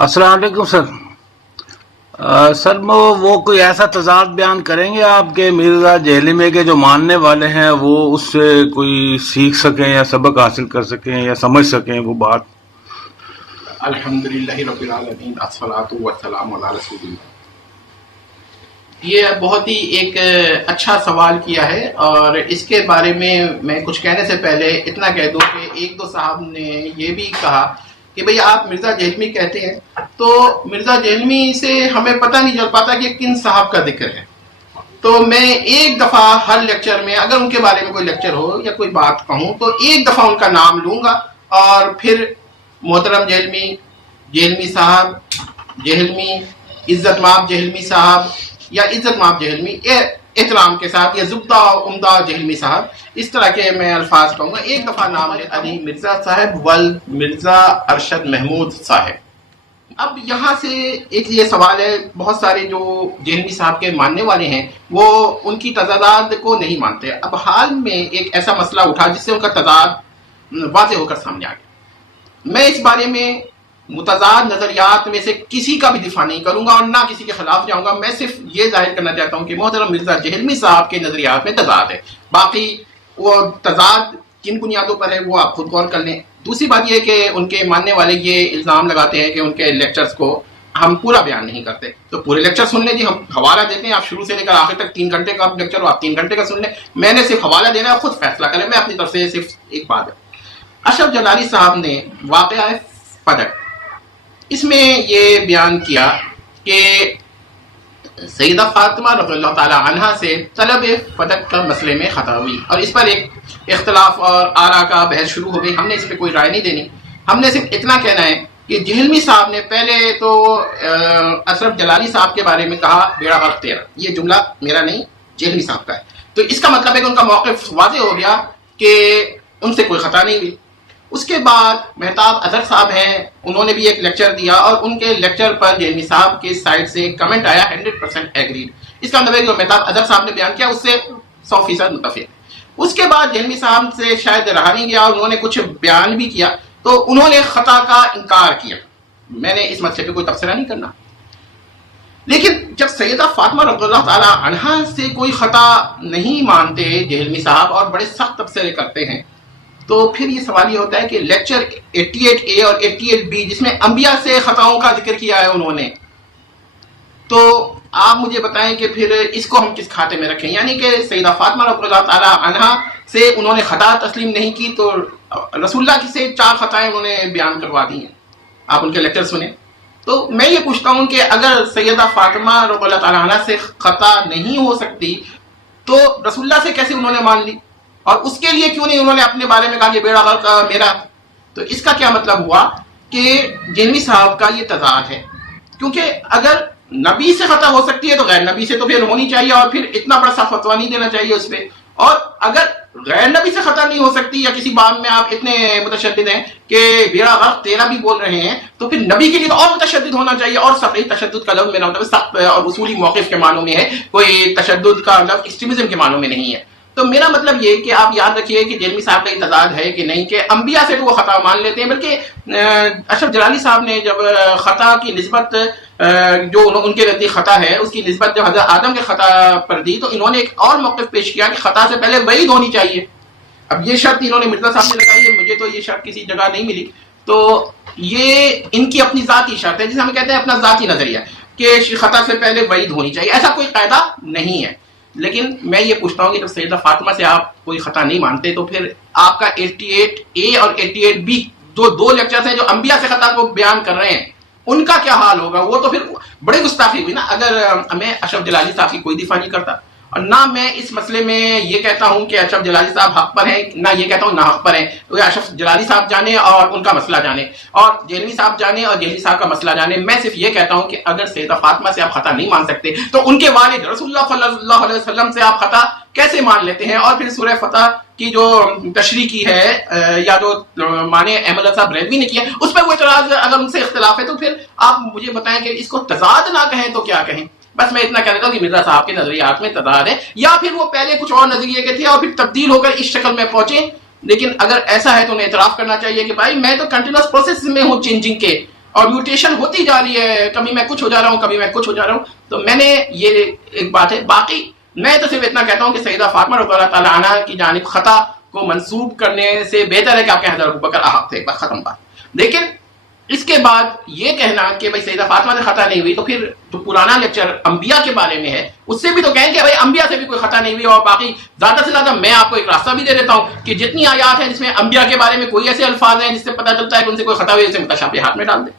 السلام علیکم سر۔ سر وہ کوئی ایسا تضاد بیان کریں گے آپ کے مرزا جہلمی کے جو ماننے والے ہیں وہ اس سے کوئی سیکھ سکیں یا سبق حاصل کر سکیں یا سمجھ سکیں وہ بات؟ الحمدللہ رب العالمین الصلاۃ والسلام علی رسول اللہ۔ یہ بہت ہی ایک اچھا سوال کیا ہے، اور اس کے بارے میں کچھ کہنے سے پہلے اتنا کہہ دوں کہ ایک دو صاحب نے یہ بھی کہا کہ بھئی آپ مرزا جہلمی کہتے ہیں، تو مرزا جہلمی سے ہمیں پتہ نہیں چل پاتا کہ کن صاحب کا ذکر ہے۔ تو میں ایک دفعہ ہر لیکچر میں اگر ان کے بارے میں کوئی لیکچر ہو یا کوئی بات کہوں تو ایک دفعہ ان کا نام لوں گا، اور پھر محترم جہلمی، جہلمی صاحب، جہلمی، عزت مآب جہلمی صاحب یا عزت مآب جہلمی، احترام کے ساتھ، یا زبدہ عمدہ جہلمی صاحب، اس طرح کے میں الفاظ کہوں گا۔ ایک دفعہ نام ہے علی مرزا صاحب ول مرزا ارشد محمود صاحب۔ اب یہاں سے ایک یہ سوال ہے، بہت سارے جو جہلمی صاحب کے ماننے والے ہیں وہ ان کی تضادات کو نہیں مانتے۔ اب حال میں ایک ایسا مسئلہ اٹھا جس سے ان کا تضاد واضح ہو کر سامنے آ گیا۔ میں اس بارے میں متضاد نظریات میں سے کسی کا بھی دفاع نہیں کروں گا اور نہ کسی کے خلاف جاؤں گا۔ میں صرف یہ ظاہر کرنا چاہتا ہوں کہ محترم مرزا جہلمی صاحب کے نظریات میں تضاد ہے، باقی وہ تضاد کن بنیادوں پر ہے وہ آپ خود غور کر لیں۔ دوسری بات یہ کہ ان کے ماننے والے یہ الزام لگاتے ہیں کہ ان کے لیکچرز کو ہم پورا بیان نہیں کرتے، تو پورے لیکچر سن لیں جی، ہم حوالہ دیتے ہیں، آپ شروع سے لے کر آخر تک 3 گھنٹے کا لیکچر ہو، آپ 3 گھنٹے کا سن لیں، میں نے صرف حوالہ دینا ہے، خود فیصلہ کریں۔ میں اپنی طرف سے صرف ایک بات ہے، اشرف جلالی صاحب نے واقعہ فدق اس میں یہ بیان کیا کہ سیدہ فاطمہ رضی اللہ تعالی عنہا سے طلب فدق کا مسئلے میں خطا ہوئی، اور اس پر ایک اختلاف اور آرا کا بحث شروع ہو گئی۔ ہم نے اس پہ کوئی رائے نہیں دینی، ہم نے صرف اتنا کہنا ہے کہ جہلمی صاحب نے پہلے تو اشرف جلالی صاحب کے بارے میں کہا بیڑا غرق تیرا، یہ جملہ میرا نہیں جہلمی صاحب کا ہے، تو اس کا مطلب ہے کہ ان کا موقف واضح ہو گیا کہ ان سے کوئی خطا نہیں ہوئی۔ اس کے بعد مہتاب اظہر صاحب ہیں، انہوں نے بھی ایک لیکچر دیا، اور ان کے لیکچر پر جہلمی صاحب کے سائڈ سے کمنٹ آیا 100% ایگریڈ۔ اس کا مطلب ہے کہ جو مہتاب اظہر صاحب نے بیان کیا اس سے 100% متفق۔ اس کے بعد جہلمی صاحب سے شاید رہا نہیں گیا اور انہوں نے کچھ بیان بھی کیا، تو انہوں نے خطا کا انکار کیا۔ میں نے اس مسئلے پہ کوئی تبصرہ نہیں کرنا، لیکن جب سیدہ فاطمہ رضی اللہ تعالی عنہا سے کوئی خطا نہیں مانتے جہلمی صاحب اور بڑے سخت تبصرے کرتے ہیں، تو پھر یہ سوال یہ ہوتا ہے کہ لیکچر 88A اور 88B جس میں انبیاء سے خطاؤں کا ذکر کیا ہے انہوں نے، تو آپ مجھے بتائیں کہ پھر اس کو ہم کس کھاتے میں رکھیں؟ یعنی کہ سیدہ فاطمہ رضی اللہ تعالی عنہا سے انہوں نے خطا تسلیم نہیں کی، تو رسول اللہ کی سے 4 خطائیں انہوں نے بیان کروا دی ہیں، آپ ان کے لیکچر سنیں۔ تو میں یہ پوچھتا ہوں کہ اگر سیدہ فاطمہ رضی اللہ تعالی عنہا سے خطا نہیں ہو سکتی تو رسول اللہ سے کیسے انہوں نے مان لی، اور اس کے لیے کیوں نہیں انہوں نے اپنے بارے میں کہا کہ بیڑا غرق میرا؟ تو اس کا کیا مطلب ہوا کہ جہلمی صاحب کا یہ تضاد ہے، کیونکہ اگر نبی سے خطا ہو سکتی ہے تو غیر نبی سے تو پھر ہونی چاہیے، اور پھر اتنا بڑا سا فتویٰ نہیں دینا چاہیے اس پہ۔ اور اگر غیر نبی سے خطا نہیں ہو سکتی یا کسی بات میں آپ اتنے متشدد ہیں کہ بیڑا غرق تیرا بھی بول رہے ہیں، تو پھر نبی کے لیے تو اور متشدد ہونا چاہیے۔ اور سخت تشدد کا لفظ میرا مطلب سخت اور اصولی موقف کے معنوں میں ہے، کوئی تشدد کا لفظ ایکسٹریمزم کے معنوں میں نہیں ہے۔ تو میرا مطلب یہ کہ آپ یاد رکھیے کہ جہلمی صاحب کا تضاد ہے کہ نہیں، کہ انبیاء سے تو وہ خطا مان لیتے ہیں، بلکہ اشرف جلالی صاحب نے جب خطا کی نسبت جو ان کے نزدیک خطا ہے اس کی نسبت جب حضرت آدم کے خطا پر دی، تو انہوں نے ایک اور موقف پیش کیا کہ خطا سے پہلے وعید ہونی چاہیے۔ اب یہ شرط انہوں نے مرزا صاحب نے لگائی ہے، مجھے تو یہ شرط کسی جگہ نہیں ملی، تو یہ ان کی اپنی ذاتی شرط ہے جسے ہم کہتے ہیں اپنا ذاتی نظریہ کہ خطا سے پہلے وعید ہونی چاہیے، ایسا کوئی قاعدہ نہیں ہے۔ لیکن میں یہ پوچھتا ہوں کہ جب سیدہ فاطمہ سے آپ کوئی خطا نہیں مانتے تو پھر آپ کا 88A اور 88B جو 2 لیکچرز ہیں جو انبیاء سے خطا کو بیان کر رہے ہیں، ان کا کیا حال ہوگا؟ وہ تو پھر بڑی گستاخی ہوئی نا۔ اگر میں اشرف جلالی صاحب کی کوئی دفاع نہیں کرتا، اور نہ میں اس مسئلے میں یہ کہتا ہوں کہ اشرف جلالی صاحب حق پر ہیں، نہ یہ کہتا ہوں نہ حق پر ہیں، اشرف جلالی صاحب جانے اور ان کا مسئلہ جانے، اور جہلمی صاحب جانے اور جہلمی صاحب کا مسئلہ جانے۔ میں صرف یہ کہتا ہوں کہ اگر سیدہ فاطمہ سے آپ خطا نہیں مان سکتے تو ان کے والد رسول اللہ صلی اللہ علیہ وسلم سے آپ خطا کیسے مان لیتے ہیں؟ اور پھر سورہ فتح کی جو تشریح کی ہے یا جو مانے احمد صاحب بریلوی نے کیا، اس پہ وہ اعتراض اگر ان سے اختلاف ہے تو پھر آپ مجھے بتائیں کہ اس کو تضاد نہ کہیں تو کیا کہیں؟ بس میں اتنا کہہ دیتا ہوں کہ مرزا صاحب کے نظریات میں تضاد ہے، یا پھر وہ پہلے کچھ اور نظریے کے تھے اور پھر تبدیل ہو کر اس شکل میں پہنچے۔ لیکن اگر ایسا ہے تو انہیں اعتراف کرنا چاہیے کہ بھائی میں تو کنٹینیوس پروسیس میں ہوں چینجنگ کے، اور میوٹیشن ہوتی جا رہی ہے, کبھی میں کچھ ہو جا رہا ہوں, کبھی میں کچھ ہو جا رہا ہوں. تو میں نے یہ ایک بات ہے. باقی میں تو صرف اتنا کہتا ہوں کہ سیدہ فاطمہ رضی اللہ تعالیٰ عنہ کی جانب خطا کو منسوب کرنے سے بہتر ہے کہ آپ کے حضرت ابوبکر احق تھے. بس ختم بات. لیکن اس کے بعد یہ کہنا کہ بھائی سیدہ فاطمہ سے خطا نہیں ہوئی, تو پھر جو پرانا لیکچر انبیاء کے بارے میں ہے اس سے بھی تو کہیں کہ بھائی انبیاء سے بھی کوئی خطا نہیں ہوئی. اور باقی زیادہ سے زیادہ میں آپ کو ایک راستہ بھی دے دیتا ہوں کہ جتنی آیات ہیں جس میں انبیاء کے بارے میں کوئی ایسے الفاظ ہیں جس سے پتہ چلتا ہے کہ ان سے کوئی خطا ہوئی, اسے متشابہات میں ڈال دیں.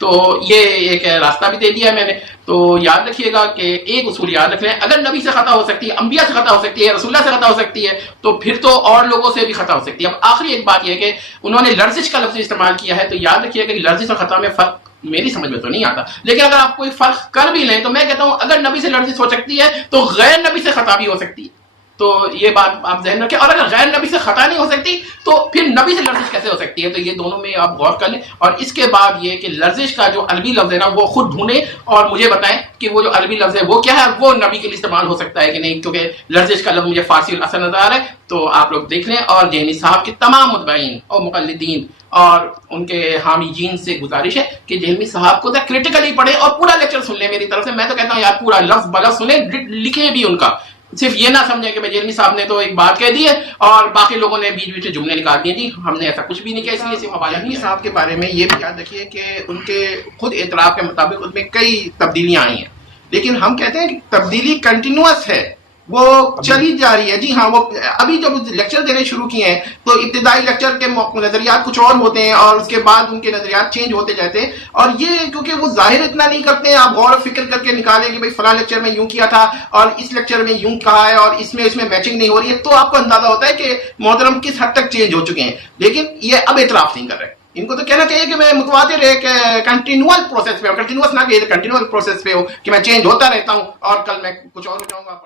تو یہ ایک راستہ بھی دے دیا ہے میں نے. تو یاد رکھیے گا کہ ایک اصول یاد رکھ لیں, اگر نبی سے خطا ہو سکتی ہے, انبیاء سے خطا ہو سکتی ہے, رسول اللہ سے خطا ہو سکتی ہے, تو پھر تو اور لوگوں سے بھی خطا ہو سکتی ہے. اب آخری ایک بات یہ ہے کہ انہوں نے لرزش کا لفظ استعمال کیا ہے, تو یاد رکھیے گا کہ لرزش اور خطا میں فرق میری سمجھ میں تو نہیں آتا. لیکن اگر آپ کوئی فرق کر بھی لیں تو میں کہتا ہوں اگر نبی سے لرزش ہو سکتی ہے تو غیر نبی سے خطا بھی ہو سکتی ہے. تو یہ بات آپ ذہن رکھیں. اور اگر غیر نبی سے خطا نہیں ہو سکتی تو پھر نبی سے لرزش کیسے ہو سکتی ہے؟ تو یہ دونوں میں آپ غور کر لیں. اور اس کے بعد یہ کہ لرزش کا جو عربی لفظ ہے نا وہ خود ڈھونڈیں اور مجھے بتائیں کہ وہ جو عربی لفظ ہے وہ کیا ہے, وہ نبی کے لیے استعمال ہو سکتا ہے کہ نہیں, کیونکہ لرزش کا لفظ مجھے فارسی الاصل نظر آ رہا ہے. تو آپ لوگ دیکھ لیں. اور جہنی صاحب کے تمام متبعین اور مقلدین اور ان کے حامی جین سے گزارش ہے کہ جہلمی صاحب کو کریٹیکلی پڑھیں اور پورا لیکچر سن لیں میری طرف سے. میں تو کہتا ہوں یار پورا لفظ بلفظ سنیں, لکھیں بھی ان کا. صرف یہ نہ سمجھیں کہ جہلمی صاحب نے تو ایک بات کہہ دی ہے اور باقی لوگوں نے بیچ بیچ جملے نکال دیے. جی ہم نے ایسا کچھ بھی نہیں کیا. اس لیے صرف جہلمی صاحب کے بارے میں یہ بھی یاد رکھیے کہ ان کے خود اعتراف کے مطابق ان میں کئی تبدیلیاں آئی ہیں, لیکن ہم کہتے ہیں کہ تبدیلی کنٹینیوس ہے, وہ چلی جا رہی ہے. جی ہاں, وہ ابھی جب لیکچر دینے شروع کیے ہیں تو ابتدائی لیکچر کے نظریات کچھ اور ہوتے ہیں اور اس کے بعد ان کے نظریات چینج ہوتے جاتے ہیں. اور یہ کیونکہ وہ ظاہر اتنا نہیں کرتے ہیں, آپ غور و فکر کر کے نکالیں کہ بھائی فلاں لیکچر میں یوں کیا تھا اور اس لیکچر میں یوں کہا ہے اور اس میں میچنگ نہیں ہو رہی ہے, تو آپ کو اندازہ ہوتا ہے کہ محترم کس حد تک چینج ہو چکے ہیں. لیکن یہ اب اعتراف نہیں کر رہے. ان کو تو کہنا چاہیے کہ میں متواتر ایک کنٹینیوس پروسیس پہ ہوں, کنٹینیوس نہ کہ کنٹینیوس پروسیس پہ ہوں کہ میں چینج ہوتا رہتا ہوں اور کل میں کچھ اور ہو جاؤں گا.